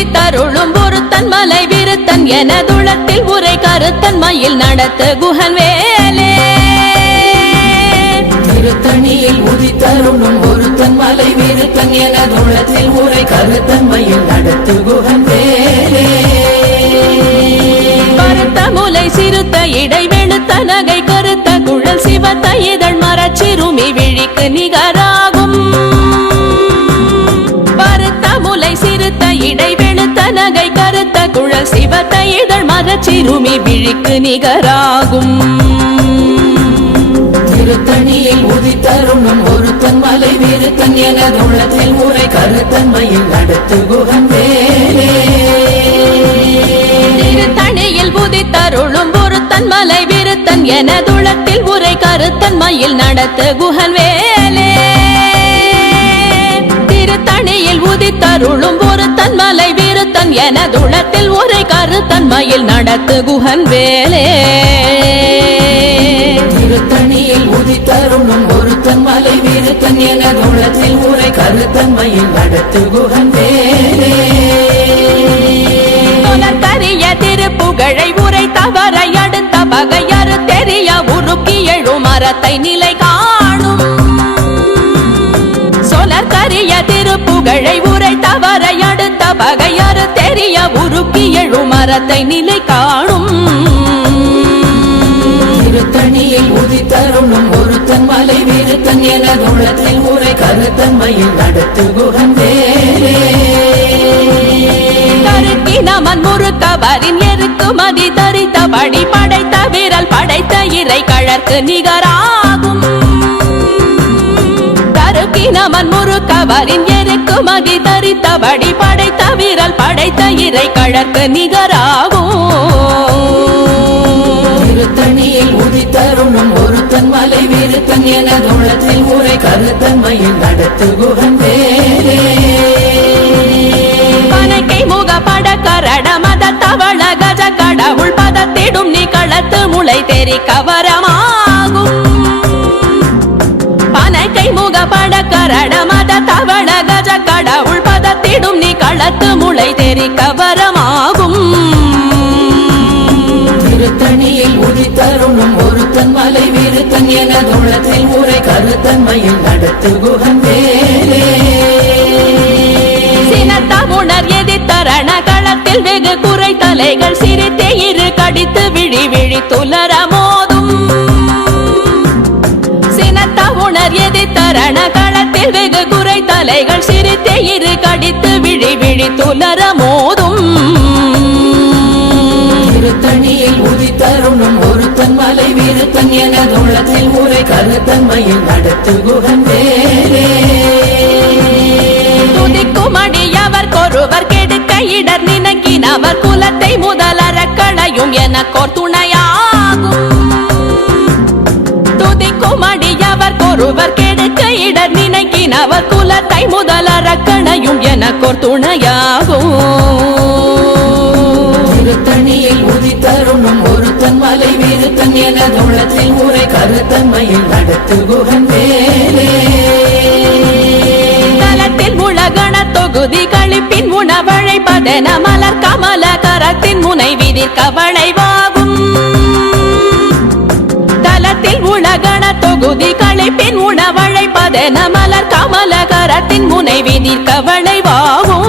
உதித்தருளும் ஒருத்தன் மலை விருத்தன் எனதுளத்தில் உரை கருத்தன் மயில் நடத்து குகன் வேலே திருத்தணியில் உதித்தருளும் ஒருத்தன் மலை விருத்தன் எனதுளத்தில் உரை கருத்தன் மயில் நடத்து குகன் வேலே கருத்த முலை சிறுத்த இடை வெளுத்த நகை கருத்த குழல் சிவத்த இதழ் மரச்சிறுமி விழிக்கு நிகராகும் பருத்த முலை சிறுத்த இடை வெளுத்த நகை கருத்த குழல் சிவத்த இதழ் மரச்சிறுமி விழிக்கு நிகராகும் திருத்தணியில் உதித்தருளும் ஒருத்தன் மலை விருத்தன் எனதுளத்தில் உரை கருத்தன் மயில் நடத்து குகன் வேலே திருத்தணியில் உதித்தருளும் ஒருத்தன் மலை விருத்தன் எனதுளத்தில் உரை கருத்தன் மயில் நடத்து குகன் வேலே திருத்தணியில் உதித்தருளும் ஒருத்தன் மலை விருத்தன் எனதுளத்தில் உரை கருத்தன் மயில் நடத்து குகன் வேலே திருத்தணியில் உதித்தருளும் ஒருத்தன் மலை விருத்தன் எனதுளத்தில் உரை கருத்தன் மயில் நடத்து குகன் வேலே கரிய திருப்புகழை உரை தவறை அடுத்த பகையறு தெரிய உருக்கி எழும் மரத்தை நிலை காணும் சொலற்கரிய திருப்புகழை உரை தவறை அடுத்த பகையறு தெரிய உருக்கி எழும் மரத்தை நிலை காணும் திருத்தணியில் உதித்தருளும் ஒருத்தன் மலை விருத்தன் எனதுளத்தில் உரை கருத்தன் மயில் நடத்து குகன் வேலே கருக்கினமன் முறுக்கவரின் எருக்கு மதி தரித்தபடி படைத்த விரல் படைத்த இறை கழற்கு நிகராகும் கருக்கினமன் முறுக்கவரின் எருக்கு மதி தரித்தபடி படைத்த விரல் படைத்த இறை கழற்கு நிகராகும் திருத்தணியில் உதித்தருளும் ஒருத்தன் மலை விருத்தன் எனதுளத்தில் உரை கருத்தன் மயில் நடத்து குகன் வேலே பனக்கை முக பட கரட மத தவள கஜ கடவுள் பதத்திடும் நீ களத்து முளை தெரி கவரமாகும் பனக்கை முக பட கரட மத தவள கஜ கடவுள் பதத்திடும் நீ களத்து முளை தெரி கவரமாகும் திருத்தணியில் உதித்தருளும் ஒருத்தன் மலை விருத்தன் எனதுளத்தில் உரை கருத்தன் மயில் நடத்து குகன் வேலே சினத்தமுணர் எதிர்த்தரண களத்தில் வெகு குறை தலைகள் சிரித்தே இரு கடித்து விழி விழி துலர மோதும் சினத்தமுணர் எதிர்த்தரண களத்தில் வெகு குறை தலைகள் சிரித்தே இரு கடித்து விழி விழி துலர மோதும் திருத்தணியில் உதித்தருளும் ஒருத்தன் மலை விருத்தன் எனதுளத்தில் உரை கருத்தன் மயில் நடத்து குகன் வேலே துதிக்குமடியவர் கொருவர் கெடுக்க இடர் நினைக்கினவர் குலத்தை முதலற களையும் எனக்கோர் துணையாகும் துதிக்குமடியவர் கொருவர் கெடுக்க இடர் நினைக்கினவர் குலத்தை முதலற களையும் எனக்கோர் துணையாகும் திருத்தணியில் உதித்தருளும் ஒருத்தன் மலை விருத்தன் எனதுளத்தில் உரை கருத்தன் மயில் நடத்து குகன் வேலே தலத்தில் உலகண தொகுதி கழிப்பின் உணவழைப்பதென மலர் கமல கரத்தின் முனை விதிர் கவளைவாகும் தலத்தில் உலகண தொகுதி கழிப்பின் உணவழைப்பதென மலர் கமல கரத்தின் முனை விதிர் கவளைவாகும்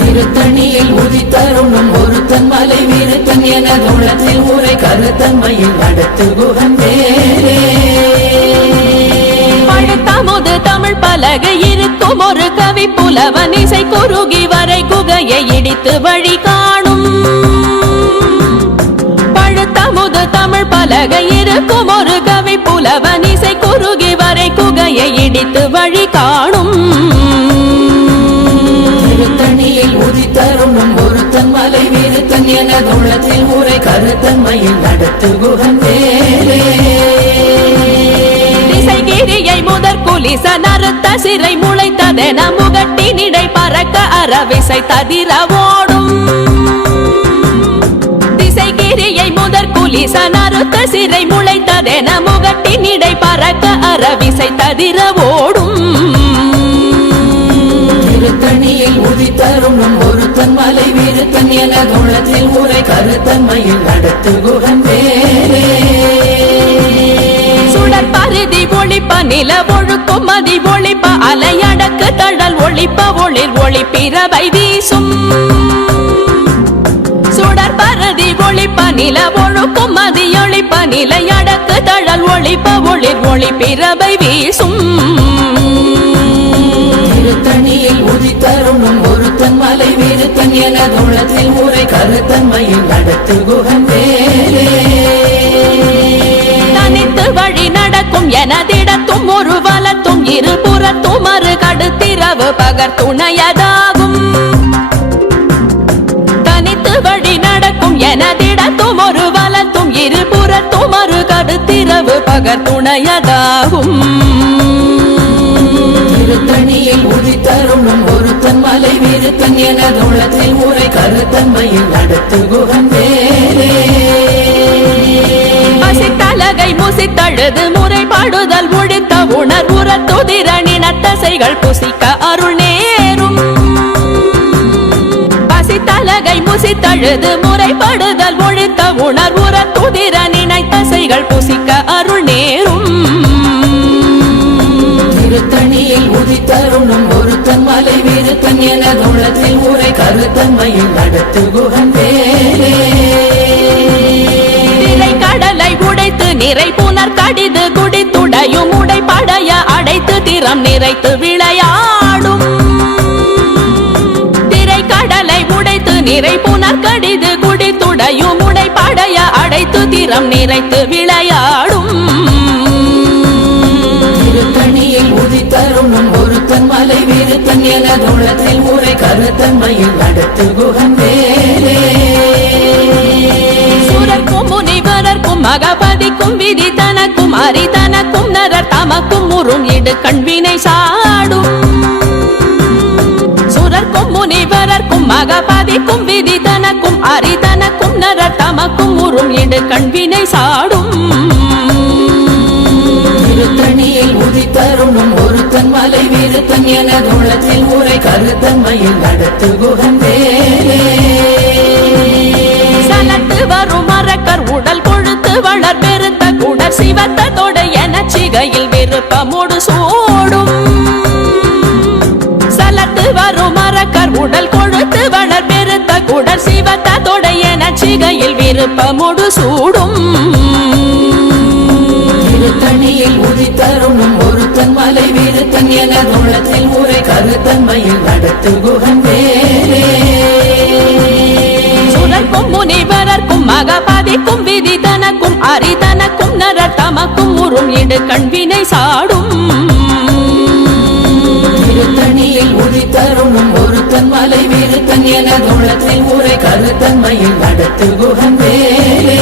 திருத்தணியில் உதித்தருளும் ஒருத்தன் மலை விருத்தன் எனதுளத்தில் உரை கருத்தன் மயில் நடத்து குகன் வேலே பழுத்தமுது தமிழ் பலகை இருக்கும் ஒரு கவி புலவன் இசை குறுகி வரை குகையை இடித்து வழி காணும் பழுத்தமுது தமிழ் பலகை இருக்கும் ஒரு கவி புலவன் இசை குறுகி வரை குகையை இடித்து வழி காணும் திருத்தணியில் உதித்தருளும் ஒருத்தன் மலை விருத்தன் எனதுளத்தில் உரை கருத்தன் மயில் நடத்து குகன் வேலே திசைகிரியை முதற் குலிச நறுத்த சிறை முளைத்ததென முகட்டினிடை பறக்க அறவிசை ததிர ஓடும் திசைகிரியை முதற் குலிச நறுத்த சிறை முளைத்ததென முகட்டினிடை பறக்க அறவிசை ததிர ஓடும் திருத்தணியில் விருத்தன் என குணத்தில் உரை கருத்தன்மையில் நடத்து குகன் வேலே சுடர் பருதி ஒளிப்ப நில ஒழுக்கும் மதி ஒளிப்ப அலையடக்கு தழல் ஒளிப்ப ஒளிர் ஒளிப்பிரவை வீசும் சுடர் பருதி ஒளிப்ப நில ஒழுக்கும் மதி ஒளிப்ப நிலையடக்கு தழல் ஒளிப்ப ஒளிர் ஒளிப்பிரவை வீசும் திருத்தணியில் உதித்தருணும் ஒருத்தன் மலை விருத்தன் என குணத்தில் உரை கருத்தன்மையில் நடத்து குகன் வேலே தனித்து வழி நடக்கும் எனதிடத்தும் ஒரு வலத்தும் இருபுறத்தும் மறு கடுத்திரவு பகர் துணையதாகும் தனித்து வழி நடக்கும் எனதிடத்தும் ஒரு வலத்தும் இருபுறத்தும் மறு கடுத்திரவு பகர் துணையதாகும் திருத்தணியில் உதித்தருணும் ஒருத்தன் மலை விருத்தன் என குணத்தில் உரை கருத்தன்மையில் நடத்து குகன் வேலே பசித்தலகை முசித்தழுது முறைப்பாடுதல் ஒழித்த உணர்வுற துதிரணினத்தசைகள் புசிக்க அருள் நேரும் பசித்தலகை முசித்தழுது முறைப்படுதல் ஒழித்த உணர்வுற துதிரணினத்தசைகள் புசிக்க அருள் நேரும் திருத்தணியில் உதித்தருணும் ஒருத்தன் மலை விருத்தன் என குணத்தில் உரை கருத்தன்மையில் நடத்து குகன் வேலே கடலை உடைத்து நிறை புனர் கடிது குடித்துடையும் உடை படைய அடைத்து திறம் நிறைத்து விளையாடும் திரை கடலை உடைத்து நிறை புனர் கடிது குடித்துடையும் உடை படைய அடைத்து திறம் நிறைத்து விளையாடும் திருத்தணியில் உதித்தருணும் ஒருத்தன் மலை விருத்தன் என குணத்தில் உரை கருத்தன்மையில் நடத்து குகன் வேலே சுரர்க்கும் முனிவரர்க்கும் மகபதிக்கும் விதி தனக்கும் அரி தனக்கும் நரர் தமக்கும் முறும் இடு கண்வினை சாடும் சுரர்க்கும் முனிவரர்க்கும் மகபதிக்கும் விதி தனக்கும் அரி தனக்கும் நரர் தமக்கும் முறும் இடு கண்வினை சாடும் திருத்தணியில் உதித்தருணும் ஒருத்தன் மலை விருத்தன் என குணத்தில் உரை கருத்தன்மையில் நடத்து குகன் வேலே சலத்து வரும் மரக்கர் உடல் கொழுத்து வளர் பெருத்த குடர் சிவத்தோடு என சிகையில் விருப்பமோடு சூடும் சலத்து வரும் மரக்கர் உடல் கொழுத்து வளர் பெருத்த குடர் சிவத்தோடு என சிகையில் விருப்பமோடு சூடும் திருத்தணியில் உதித்தருணும் ஒருத்தன் மலை விருத்தன் என குணத்தில் உரை கருத்தன்மையில் நடத்து குகன் வேலே சுரர்க்கும் முனிவரர்க்கும் மகபதிக்கும் விதி தனக்கும் அரி தனக்கும் நரர் தமக்கும் உறும் இடு கண்வினை சாடும் திருத்தணியில் உதித்தருணும் ஒருத்தன் மலை விருத்தன் என குணத்தில் உரை கருத்தன்மையில் நடத்து குகன் வேலே